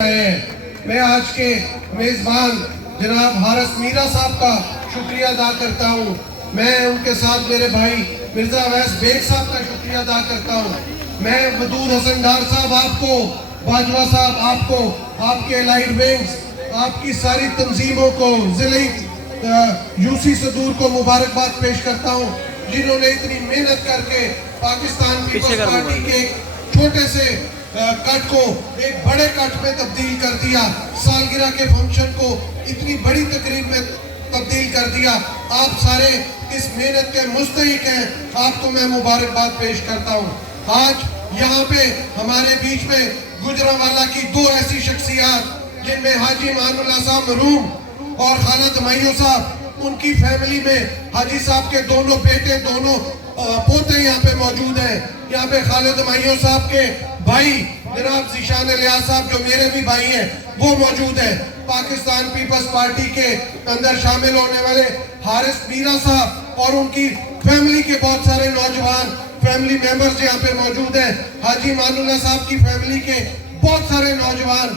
میں آج کے میزبان جناب حارث میرا صاحب کا شکریہ ادا کرتا ہوں. میں ان کے ساتھ میرے بھائی مرزا اویس بیگ صاحب کا شکریہ ادا کرتا ہوں. میں ودود حسن ڈار صاحب آپ کو، باجوہ صاحب آپ کو، آپ کے الائیڈ ونگز، آپ کی ساری تنظیموں کو، ضلعی یوسی صدور کو مبارکباد پیش کرتا ہوں، جنہوں نے اتنی محنت کر کے پاکستان پیپلز پارٹی کے ایک چھوٹے سے کٹ کو ایک بڑے کٹ میں تبدیل کر دیا، سالگرہ کے فنکشن کو اتنی بڑی تقریب میں تبدیل کر دیا. آپ سارے اس محنت کے مستحق ہیں، آپ کو میں مبارکباد پیش کرتا ہوں. آج یہاں پہ ہمارے بیچ میں گجرانوالہ کی دو ایسی شخصیات جن میں حاجی امان اللہ صاحب مرحوم اور خالہ دمائیو صاحب، ان کی فیملی میں حاجی صاحب کے دونوں بیٹے، دونوں پوتے یہاں پہ موجود ہیں. یہاں پہ خالہ دمائیو صاحب کے بھائی جناب ذیشان الیاس صاحب جو میرے بھی بھائی ہیں وہ موجود ہیں. پاکستان پیپلز پارٹی کے اندر شامل ہونے والے حارث میرا صاحب اور ان کی فیملی کے بہت سارے نوجوان فیملی میمبرز یہاں پہ موجود ہیں. حاجی امان اللہ صاحب کی فیملی کے بہت سارے نوجوان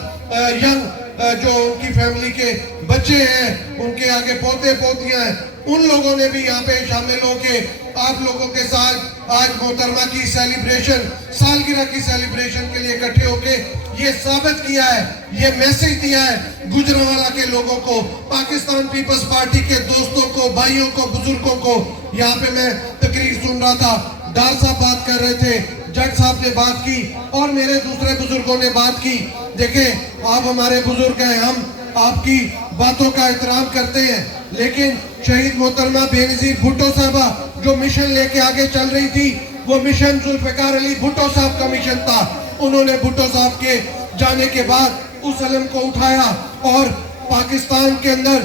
جو ان کی فیملی کے بچے ہیں، ان کے آگے پوتے پوتیاں ہیں، ان لوگوں نے بھی یہاں پہ شامل ہو کے آپ لوگوں کے ساتھ آج محترمہ کی سیلیبریشن، سالگرہ کی سیلیبریشن کے لیے اکٹھے ہو کے یہ ثابت کیا ہے، یہ میسج دیا ہے گجرانوالہ کے لوگوں کو، پاکستان پیپلز پارٹی کے دوستوں کو، بھائیوں کو، بزرگوں کو. یہاں پہ میں تقریر سن رہا تھا، ڈار صاحب بات کر رہے تھے، جٹ صاحب نے بات کی اور میرے دوسرے بزرگوں نے بات کی. دیکھیں آپ ہمارے بزرگ ہیں، ہم آپ کی باتوں کا احترام کرتے ہیں، لیکن شہید محترمہ بے نظیر بھٹو صاحبہ جو مشن لے کے آگے چل رہی تھی، وہ مشن ذوالفقار علی بھٹو صاحب کا مشن تھا. انہوں نے بھٹو صاحب کے جانے کے بعد اس علم کو اٹھایا اور پاکستان کے اندر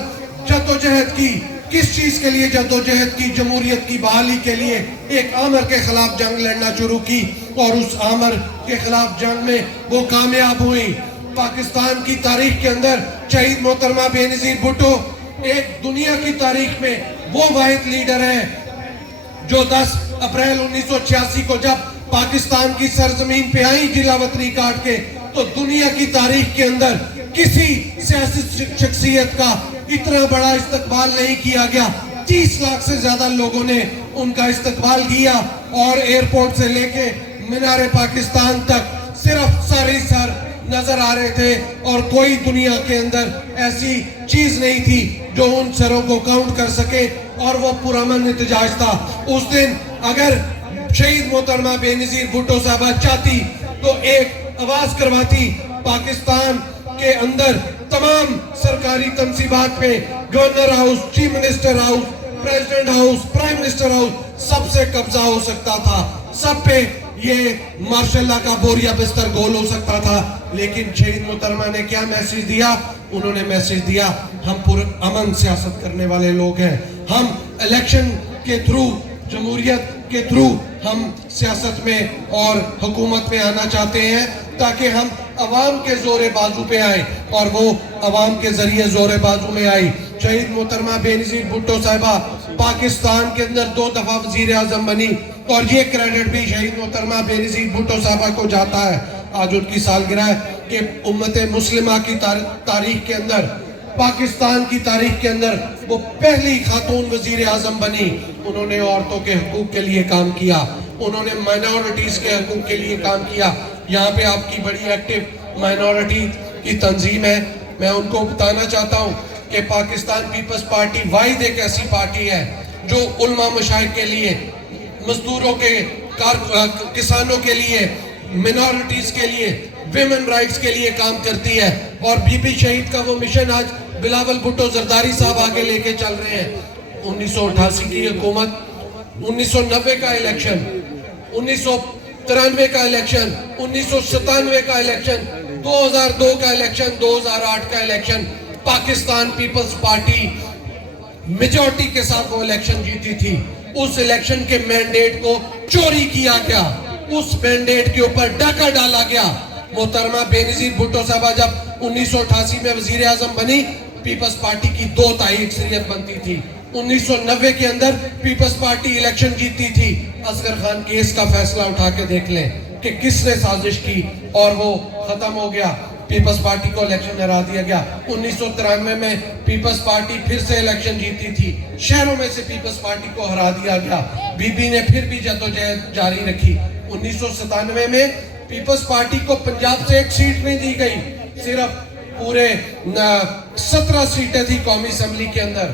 جدوجہد کی. کس چیز کے لیے جدوجہد کی؟ جمہوریت کی بحالی کے لیے. ایک آمر کے خلاف جنگ لڑنا شروع کی اور اس آمر کے خلاف جنگ میں وہ کامیاب ہوئی. پاکستان کی تاریخ کے اندر شہید محترمہ بے نظیر بھٹو ایک دنیا کی تاریخ میں وہ واحد لیڈر ہیں جو 10 اپریل 1986 کو جب پاکستان کی سرزمین پہ آئی جلا وطنی کاٹ کے، تو دنیا کی تاریخ کے اندر کسی سیاسی شخصیت کا اتنا بڑا استقبال نہیں کیا گیا. 30 لاکھ سے زیادہ لوگوں نے ان کا استقبال کیا اور ایئرپورٹ سے لے کے مینار پاکستان تک صرف سر ہی سر نظر آ رہے تھے اور کوئی دنیا کے اندر ایسی چیز نہیں تھی جو ان سروں کو کاؤنٹ کر سکے اور وہ پرامن احتجاج تھا. اس دن اگر شہید محترمہ بے نظیر بھٹو صاحبہ چاہتی تو ایک آواز کرواتی، پاکستان کے اندر تمام سرکاری تنصیبات پہ governor house, chief minister house, president house, prime minister house, سب سے قبضہ ہو سکتا تھا، سب پہ یہ ماشاء اللہ کا بوریا بستر گول ہو سکتا تھا. لیکن شہید محترمہ نے کیا میسج دیا؟ انہوں نے میسج دیا ہم پر امن سیاست کرنے والے لوگ ہیں، ہم الیکشن کے تھرو، جمہوریت کے تھرو ہم سیاست میں اور حکومت میں آنا چاہتے ہیں تاکہ ہم عوام کے زور بازو پہ آئیں، اور وہ عوام کے ذریعے زور بازو میں آئی. شہید محترمہ بے نظیر بھٹو صاحبہ پاکستان کے اندر 2 دفعہ وزیر اعظم بنی اور یہ کریڈٹ بھی شہید محترمہ بے نظیر بھٹو صاحبہ کو جاتا ہے. آج ان کی سالگرہ ہے کہ امت مسلمہ کی تاریخ کے اندر، پاکستان کی تاریخ کے اندر وہ پہلی خاتون وزیر اعظم بنی. انہوں نے عورتوں کے حقوق کے لیے کام کیا، انہوں نے مائنورٹیز کے حقوق کے لیے کام کیا. یہاں پہ آپ کی بڑی ایکٹیو مائنورٹی کی تنظیم ہے. میں ان کو بتانا چاہتا ہوں کہ پاکستان پیپلز پارٹی واحد ایک ایسی پارٹی ہے جو علماء مشائخ کے لیے، مزدوروں کے، کسانوں کے لیے، مینورٹیز کے لیے، ویمن رائٹس کے لیے کام کرتی ہے. اور بی بی شہید کا وہ مشن آج بلاول بھٹو زرداری صاحب آگے لے کے چل رہے ہیں. 1988 کی حکومت، 1990 کا الیکشن، 1993 کا الیکشن، 1997 کا الیکشن، 2002 کا الیکشن، 2008 کا الیکشن، پاکستان پیپلز پارٹی میجورٹی کے ساتھ وہ الیکشن جیتی تھی. اس الیکشن کے مینڈیٹ کو چوری کیا گیا، اس مینڈیٹ کے اوپر ڈاکہ ڈالا گیا. محترمہ بے نظیر بھٹو صاحبہ جب 1988 میں وزیر اعظم بنی، پیپلز پارٹی کی 2/3 اکثریت بنتی تھی. 1990 کے اندر پیپلز پارٹی الیکشن جیتی تھی. اصغر خان کیس کا فیصلہ اٹھا کے دیکھ لیں کہ کس نے سازش کی اور وہ ختم ہو گیا. پیپلز پارٹی کو الیکشن ہرا دیا گیا. 1993 میں پیپلز پارٹی پھر سے الیکشن جیتی تھی, شہروں میں سے پیپلز پارٹی کو ہرا دیا گیا. بی بی نے پھر بھی جدوجہد جاری رکھی. 1997 میں پیپلز پارٹی کو پنجاب سے ایک سیٹ نہیں دی گئی, صرف پورے 17 سیٹیں تھی قومی اسمبلی کے اندر.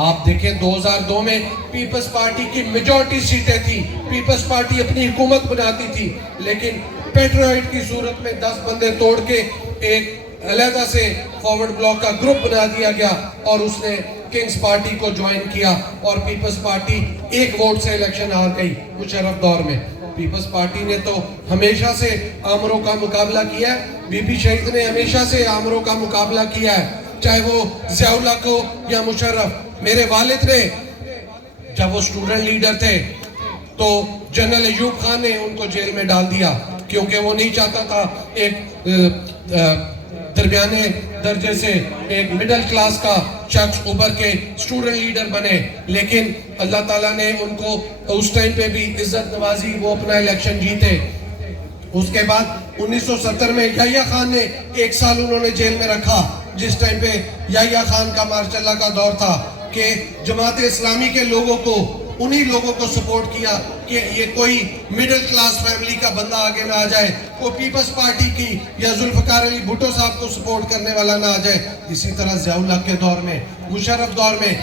آپ دیکھیں 2002 میں پیپلز پارٹی کی میجورٹی سیٹیں تھی, پیپلز پارٹی اپنی حکومت بناتی تھی, لیکن پیٹرائٹ کی صورت میں 10 بندے توڑ کے ایک علیحدہ سے فارورڈ بلاک کا گروپ بنا دیا گیا اور اس نے کنگز پارٹی کو جوائن کیا اور پیپلز پارٹی ایک ووٹ سے الیکشن ہار گئی مشرف دور میں. پیپلز پارٹی نے تو ہمیشہ سے آمروں کا مقابلہ کیا ہے, بی بی شہید نے ہمیشہ سے آمروں کا مقابلہ کیا ہے, چاہے وہ ضیاء الحق ہو یا مشرف. میرے والد نے جب وہ اسٹوڈنٹ لیڈر تھے تو جنرل ایوب خان نے ان کو جیل میں ڈال دیا کیونکہ وہ نہیں چاہتا تھا ایک درمیانے درجے سے ایک مڈل کلاس کا شخص ابھر کے اسٹوڈنٹ لیڈر بنے, لیکن اللہ تعالیٰ نے ان کو اس ٹائم پہ بھی عزت نوازی, وہ اپنا الیکشن جیتے. اس کے بعد 1970 میں یحییٰ خان نے 1 سال انہوں نے جیل میں رکھا, جس ٹائم پہ یحییٰ خان کا مارشاء اللہ کا دور تھا کہ جماعت اسلامی کے لوگوں کو, انہی لوگوں کو سپورٹ کیا کہ یہ کوئی مڈل کلاس فیملی کا بندہ آگے نہ آ جائے, کوئی پیپلز پارٹی کی یا ذوالفقار علی بھٹو صاحب کو سپورٹ کرنے والا نہ آ جائے. اسی طرح ضیاء الحق کے دور میں, مشرف دور میں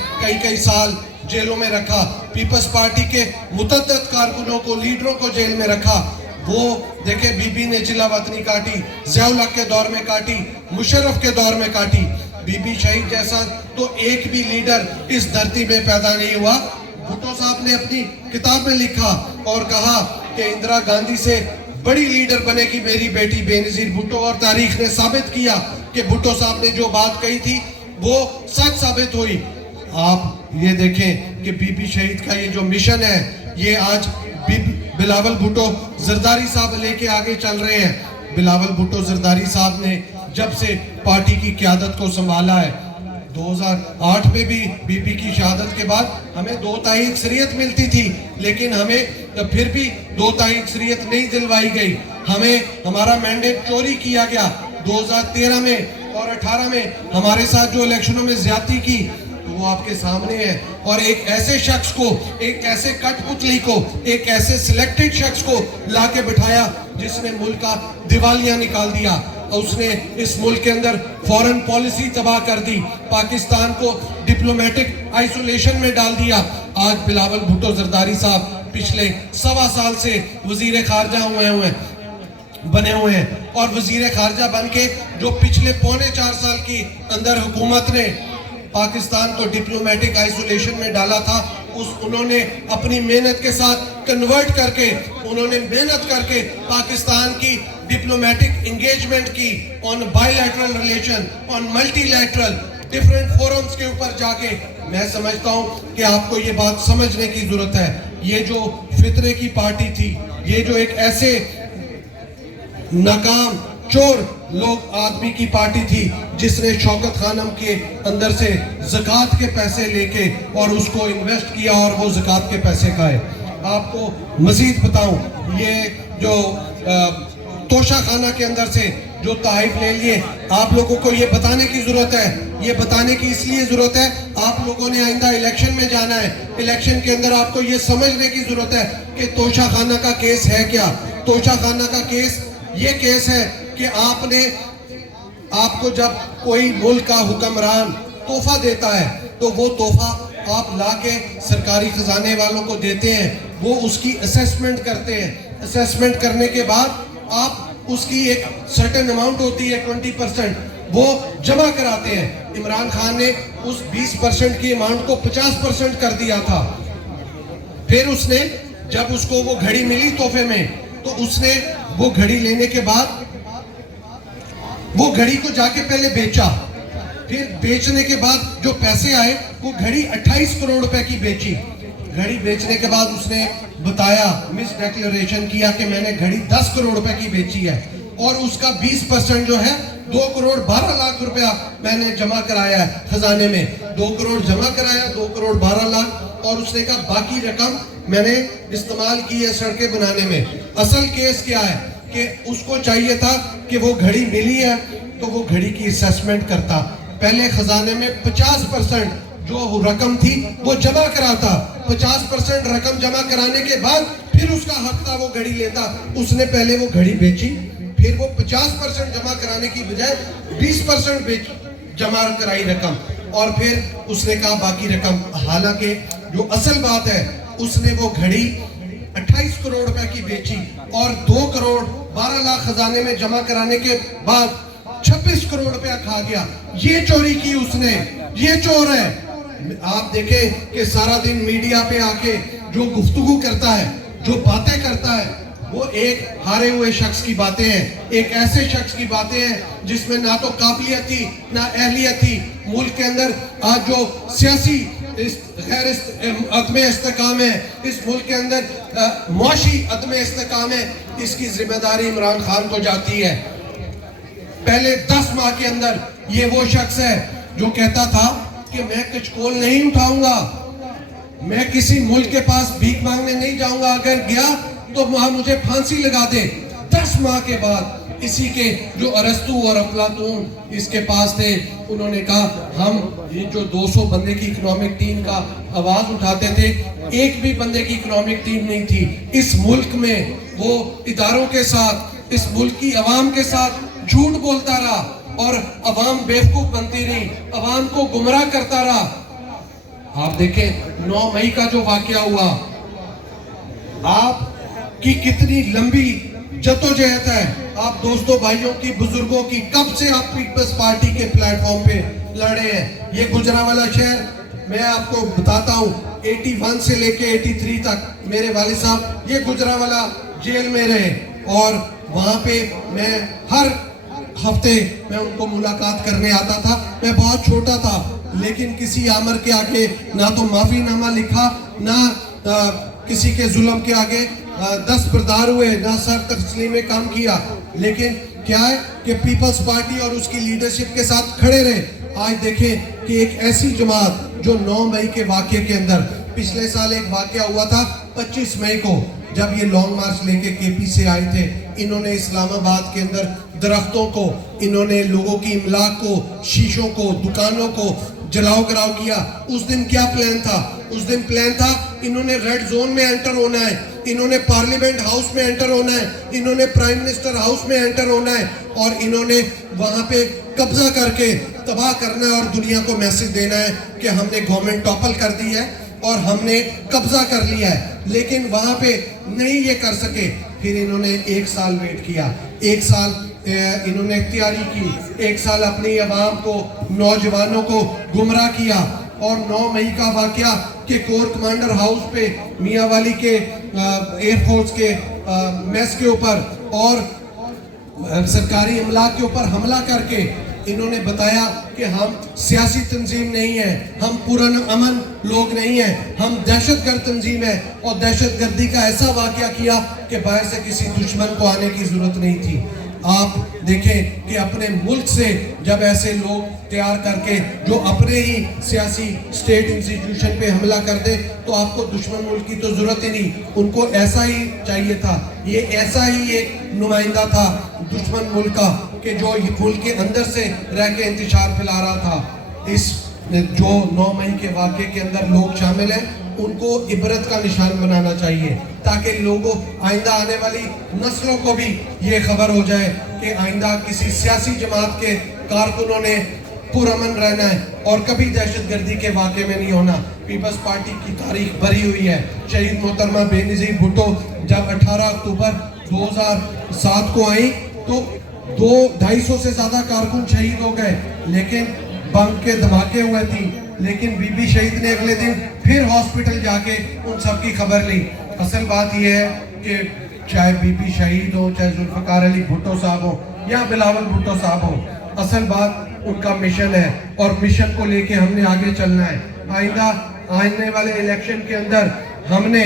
کئی سال جیلوں میں رکھا, پیپلز پارٹی کے متعدد کارکنوں کو, لیڈروں کو جیل میں رکھا. وہ دیکھیں بی بی نے جلا وطنی کاٹی, ضیاء الحق کے دور میں کاٹی, مشرف کے دور میں کاٹی. بی بی شہید جیسا تو ایک بھی لیڈر اس دھرتی میں پیدا نہیں ہوا. بھٹو صاحب نے اپنی کتاب میں لکھا اور کہا کہ اندرا گاندھی سے بڑی لیڈر بنے گی میری بیٹی بے نظیر بھٹو, اور تاریخ نے ثابت کیا کہ بھٹو صاحب نے جو بات کہی تھی وہ سچ ثابت ہوئی. آپ یہ دیکھیں کہ بی بی شہید کا یہ جو مشن ہے یہ آج بلاول بھٹو زرداری صاحب لے کے آگے چل رہے ہیں. بلاول بھٹو زرداری صاحب نے جب سے پارٹی کی قیادت کو سنبھالا ہے, 2008 میں بھی بی بی کی شہادت کے بعد ہمیں 2/3 اکثریت ملتی تھی, لیکن ہمیں پھر بھی 2/3 اکثریت نہیں دلوائی گئی. ہمیں ہمارا مینڈیٹ چوری کیا گیا. 2013 میں اور 18 میں ہمارے ساتھ جو الیکشنوں میں زیادتی کی وہ آپ کے سامنے ہے, اور ایک ایسے شخص کو, ایک ایسے کٹ پتلی کو, ایک ایسے سلیکٹڈ شخص کو لا کے بٹھایا جس نے ملک کا دیوالیہ نکال دیا. اس نے اس ملک کے اندر فورن پالیسی تباہ کر دی, پاکستان کو ڈپلومیٹک آئسولیشن میں ڈال دیا. آج بلاول بھٹو زرداری صاحب پچھلے 1.25 سال سے وزیر خارجہ بنے ہوئے ہیں, اور وزیر خارجہ بن کے جو پچھلے 3.25 سال کی اندر حکومت نے پاکستان کو ڈپلومیٹک آئسولیشن میں ڈالا تھا, انہوں نے اپنی محنت کے ساتھ کنورٹ کر کے, انہوں نے محنت کر کے پاکستان کی ڈپلومیٹک انگیجمنٹ کی on by lateral relation, on multi lateral different forums کے اوپر جا کے. میں سمجھتا ہوں کہ آپ کو یہ بات سمجھنے کی ضرورت ہے, یہ جو فطرے کی پارٹی تھی, یہ جو ایک ایسے ناکام چور لوگ آدمی کی پارٹی تھی جس نے شوکت خانم کے اندر سے زکوٰۃ کے پیسے لے کے اور اس کو انویسٹ کیا اور وہ زکوٰۃ کے پیسے کھائے. آپ کو مزید بتاؤں, یہ جو توشہ خانہ کے اندر سے جو تحائف لے لیے, آپ لوگوں کو یہ بتانے کی ضرورت ہے, یہ بتانے کی اس لیے ضرورت ہے, آپ لوگوں نے آئندہ الیکشن میں جانا ہے, الیکشن کے اندر آپ کو یہ سمجھنے کی ضرورت ہے کہ توشہ خانہ کا کیس ہے کیا. توشہ خانہ کا کیس یہ کیس ہے کہ آپ کو جب کوئی ملک کا حکمران تحفہ دیتا ہے تو وہ تحفہ آپ لا کے سرکاری خزانے والوں کو دیتے ہیں, وہ اس کی اسیسمنٹ کرتے ہیں, اسیسمنٹ کرنے کے بعد آپ اس کی ایک سرٹن اماؤنٹ ہوتی ہے 20%, وہ جمع کراتے ہیں. عمران خان نے اس 20% کی اماؤنٹ کو 50% کر دیا تھا. پھر اس نے جب اس کو وہ گھڑی ملی تحفے میں تو اس نے وہ گھڑی لینے کے بعد وہ گھڑی کو جا کے پہلے بیچا, پھر بیچنے کے بعد جو پیسے آئے وہ گھڑی 28 کروڑ روپے کی بیچی. گھڑی بیچنے کے بعد اس نے بتایا, مس ڈیکلیریشن کیا کہ میں نے گھڑی 10 کروڑ روپے کی بیچی ہے, اور اس کا 20% جو ہے 2 کروڑ 12 لاکھ روپیہ میں نے جمع کرایا ہے خزانے میں. 2 کروڑ جمع کرایا, 2 کروڑ 12 لاکھ, اور اس نے کہا باقی رقم میں نے استعمال کی ہے سڑکیں بنانے میں. اصل کیس کیا ہے کہ اس کو چاہیے تھا کہ وہ گھڑی ملی ہے تو وہ گھڑی کی اسیسمنٹ کرتا. پہلے خزانے میں 50% جو رقم تھی وہ جمع کراتا. 50% رقم جمع کرانے کے بعد پھر اس کا حق تھا وہ گھڑی لیتا. اس نے پہلے وہ گھڑی بیچی, پھر وہ 50% جمع کرانے کی بجائے 20% جمع کرائی رقم, اور پھر اس نے کہا باقی رقم. حالانکہ جو اصل بات ہے, اس نے وہ گھڑی 28 کروڑ روپے کی بیچی اور 2 کروڑ 12 لاکھ خزانے میں جمع کرانے کے بعد 26 کروڑ روپیہ کھا گیا. یہ چوری کی اس نے, یہ چور ہے. آپ دیکھیں کہ سارا دن میڈیا پہ آ کے جو گفتگو کرتا ہے, جو باتیں کرتا ہے, وہ ایک ہارے ہوئے شخص کی باتیں ہیں, ایک ایسے شخص کی باتیں ہیں جس میں نہ تو قابلیت تھی نہ اہلیت تھی. ملک کے اندر آج جو سیاسی غیر عدم استحکام ہے, اس ملک کے اندر معاشی عدم استحکام ہے, اس کی ذمہ داری عمران خان کو جاتی ہے. پہلے 10 ماہ کے اندر یہ وہ شخص ہے جو کہتا تھا کہ میں کچکول نہیں اٹھاؤں گا, میں کسی ملک کے پاس بھیک مانگنے نہیں جاؤں گا, اگر گیا تو وہاں مجھے پھانسی لگا دے. 10 ماہ کے بعد اسی کے جو ارسطو اور افلاطون اس کے پاس تھے, انہوں نے کہا ہم یہ جو 200 بندے کی اکنامک ٹیم کا آواز اٹھاتے تھے, ایک بھی بندے کی اکنامک ٹیم نہیں تھی اس ملک میں. وہ اداروں کے ساتھ, اس ملک کی عوام کے ساتھ جھوٹ بولتا رہا اور عوام بیوقوف بنتی رہی, عوام کو گمراہ کرتا رہا. آپ دیکھیں 9 مئی کا جو واقعہ ہوا, آپ کی کتنی لمبی جدوجہد ہے. آپ دوستوں بھائیوں کی, بزرگوں کی, کب سے آپ پیپلز پارٹی کے پلیٹ فارم پہ لڑے ہیں. یہ گجرانوالہ شہر میں آپ کو بتاتا ہوں, 81 سے لے کے 83 تک میرے والد صاحب یہ گجرانوالہ جیل میں رہے, اور وہاں پہ میں ہر ہفتے میں ان کو ملاقات کرنے آتا تھا. میں بہت چھوٹا تھا, لیکن کسی آمر کے آگے نہ تو معافی نامہ لکھا, نہ کسی کے ظلم کے آگے دستبردار ہوئے, نہ سر تسلیم کام کیا. لیکن کیا ہے کہ پیپلز پارٹی اور اس کی لیڈرشپ کے ساتھ کھڑے رہے. آج دیکھیں کہ ایک ایسی جماعت جو 9 مئی کے واقعے کے اندر, پچھلے سال ایک واقعہ ہوا تھا 25 مئی کو, جب یہ لانگ مارچ لے کے کے پی سے آئے تھے. انہوں نے اسلام آباد کے اندر درختوں کو, انہوں نے لوگوں کی املاک کو, شیشوں کو, دکانوں کو جلاؤ کراؤ کیا. اس دن کیا پلان تھا؟ اس دن پلان تھا انہوں نے ریڈ زون میں انٹر ہونا ہے, انہوں نے پارلیمنٹ ہاؤس میں انٹر ہونا ہے, انہوں نے پرائم منسٹر ہاؤس میں انٹر ہونا ہے, اور انہوں نے وہاں پہ قبضہ کر کے تباہ کرنا ہے اور دنیا کو میسج دینا ہے کہ ہم نے گورنمنٹ ٹاپل کر دی ہے اور ہم نے قبضہ کر لیا ہے. لیکن وہاں پہ نہیں یہ کر سکے. پھر انہوں نے 1 سال ویٹ کیا, 1 سال انہوں نے اختیاری کی, 1 سال اپنی عوام کو, نوجوانوں کو گمراہ کیا. اور 9 مئی کا واقعہ کہ کور کمانڈر ہاؤس پہ میاں والی کے ایئر فورس کے میس کے اوپر اور سرکاری املاک کے اوپر حملہ کر کے انہوں نے بتایا کہ ہم سیاسی تنظیم نہیں ہیں, ہم پرامن لوگ نہیں ہیں, ہم دہشت گرد تنظیم ہیں. اور دہشت گردی کا ایسا واقعہ کیا کہ باہر سے کسی دشمن کو آنے کی ضرورت نہیں تھی. آپ دیکھیں کہ اپنے ملک سے جب ایسے لوگ تیار کر کے جو اپنے ہی سیاسی اسٹیٹ انسٹیٹیوشن پہ حملہ کر دے تو آپ کو دشمن ملک کی تو ضرورت ہی نہیں, ان کو ایسا ہی چاہیے تھا. یہ ایسا ہی ایک نمائندہ تھا دشمن ملک کا کہ جو ملک کے اندر سے رہ کے انتشار پھیلا رہا تھا. اس جو 9 مئی کے واقعے کے اندر لوگ شامل ہیں, ان کو عبرت کا نشان بنانا چاہیے تاکہ لوگوں, آئندہ آنے والی نسلوں کو بھی یہ خبر ہو جائے کہ آئندہ کسی سیاسی جماعت کے کارکنوں نے پرامن رہنا ہے اور کبھی دہشت گردی کے واقعے میں نہیں ہونا. پیپلز پارٹی کی تاریخ بھری ہوئی ہے. شہید محترمہ بے نظیر بھٹو جب 18 اکتوبر 2007 کو آئی تو 250 سے زیادہ کارکن شہید ہو گئے, لیکن بم کے دھماکے ہوئے تھی. لیکن بی بی شہید نے اگلے دن پھر ہاسپٹل جا کے ان سب کی خبر لی. اصل بات یہ ہے کہ چاہے بی بی شہید ہو, چاہے ذوالفقار علی بھٹو صاحب ہو یا بلاول بھٹو صاحب ہو, اصل بات ان کا مشن ہے اور مشن کو لے کے ہم نے آگے چلنا ہے. آئندہ آنے والے الیکشن کے اندر ہم نے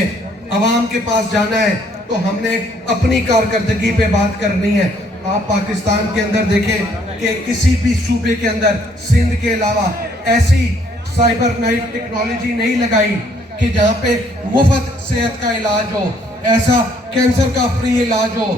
عوام کے پاس جانا ہے تو ہم نے اپنی کارکردگی پہ بات کرنی ہے. آپ پاکستان کے اندر دیکھیں کہ کسی بھی صوبے کے اندر سندھ کے علاوہ ایسی سائبر نائف ٹیکنالوجی نہیں لگائی کہ جہاں پہ مفت صحت کا علاج ہو, ایسا کینسر کا فری علاج ہو,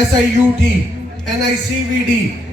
SIUT, NICVD,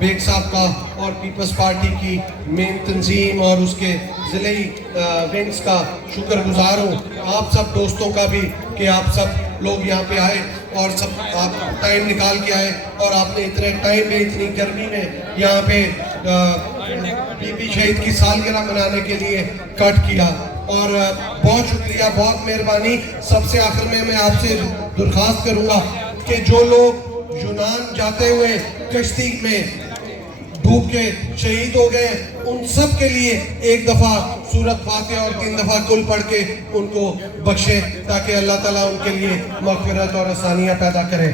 بیگ صاحب کا اور پیپلز پارٹی کی مین تنظیم اور اس کے ضلعی ونگز کا شکر گزار ہوں. آپ سب دوستوں کا بھی کہ آپ سب لوگ یہاں پہ آئے اور سب آپ ٹائم نکال کے آئے اور آپ نے اتنے ٹائم میں اتنی گرمی میں یہاں پہ بی بی شہید کی سالگرہ منانے کے لیے کٹ کیا. اور بہت شکریہ, بہت مہربانی. سب سے آخر میں آپ سے درخواست کروں گا کہ جو لوگ یونان جاتے ہوئے کشتی میں ڈوب کے شہید ہو گئے ان سب کے لیے ایک دفعہ سورۃ فاتحہ اور 3 دفعہ کل پڑھ کے ان کو بخشے تاکہ اللہ تعالیٰ ان کے لیے مغفرت اور آسانیاں پیدا کرے.